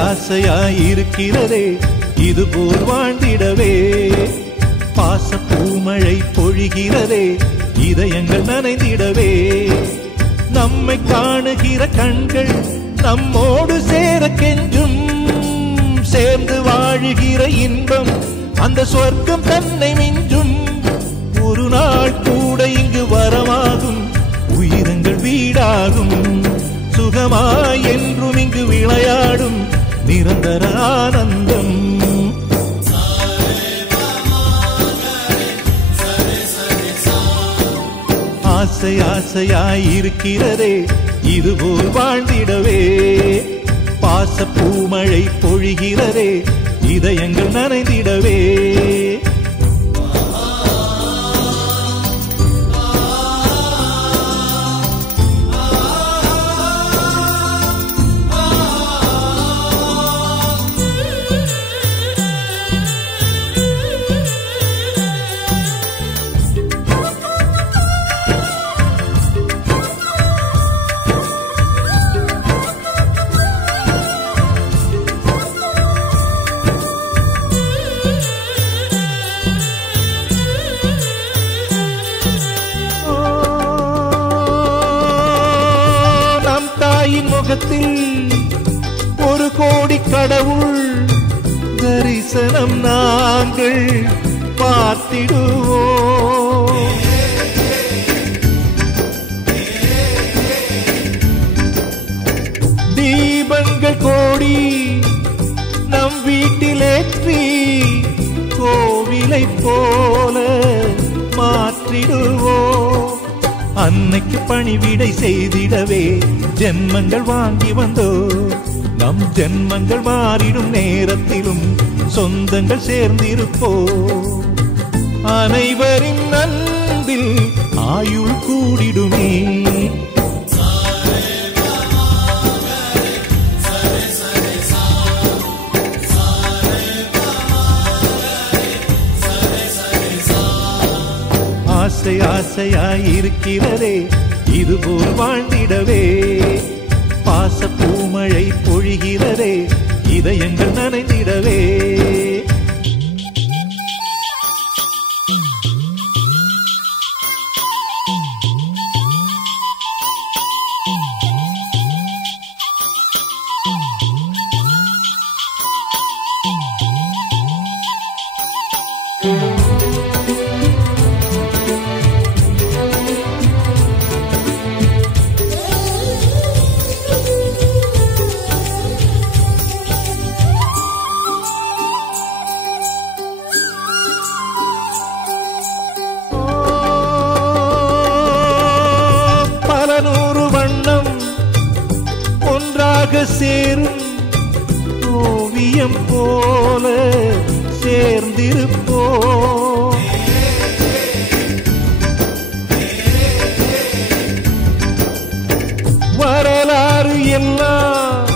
ஆசையாயிருக்கிறதே இதுபோல் வாழ்ந்திடவே, பாச பூமழை பொழிகிறதே இதயங்கள் நனைந்திடவே, நம்மை காணுகிற கண்கள் நம்மோடு சேர கெஞ்சும், சேர்ந்து வாழுகிற இன்பம் அந்த சொர்க்கம் தன்னை மிஞ்சும், ஒரு நாள் கூட இங்கு வரமாகும் உயிரங்கள் வீடாகும், சுகமாய் என்றும் இங்கு விளையாடும் நிரந்தர ஆனந்தம். ஆசையாயிருக்கிறதே இதுபோல் வாழ்ந்திடவே, பாச பூமழை பொழிகிறதே இதயங்கள் நனைந்திடவே. ஒரு கோடி கடவுள் தரிசனம் நாங்கள் பார்த்திடுவோம், தீபங்கள் கோடி நம் வீட்டிலேற்றி கோவிலை போல மாற்றிடுவோம், அன்னைக்கு பணிவிடை செய்திடவே ஜென்மங்கள் வாங்கி வந்தோ, நம் ஜென்மங்கள் மாறிடும் நேரத்திலும் சொந்தங்கள் சேர்ந்திருப்போ, அனைவரின் அன்பில் ஆயுள் கூடிடுமே. ஆசையாயிருக்கிறதே இதுபோல் வாழ்ந்திடவே, பாச பூமழை பொழிகிறதே இதயங்கள் நனைந்திடவே. சேரும் ஓவியம் போல சேர்ந்திருப்போ, வரலாறு எல்லாம்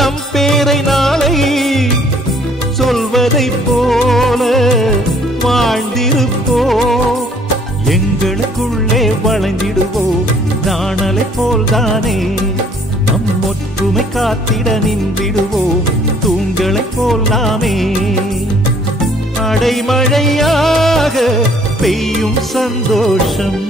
நம் பேரை நாளை சொல்வதை போல வாழ்ந்திருப்போ, எங்களுக்குள்ளே வளைந்திடுவோம் நாணலை போல்தானே, நம் ஒற்றுமை காத்திட நின்றிடுவோம் தூண்களை போல் நாமே, அடைமழையாக பெய்யும் சந்தோஷம்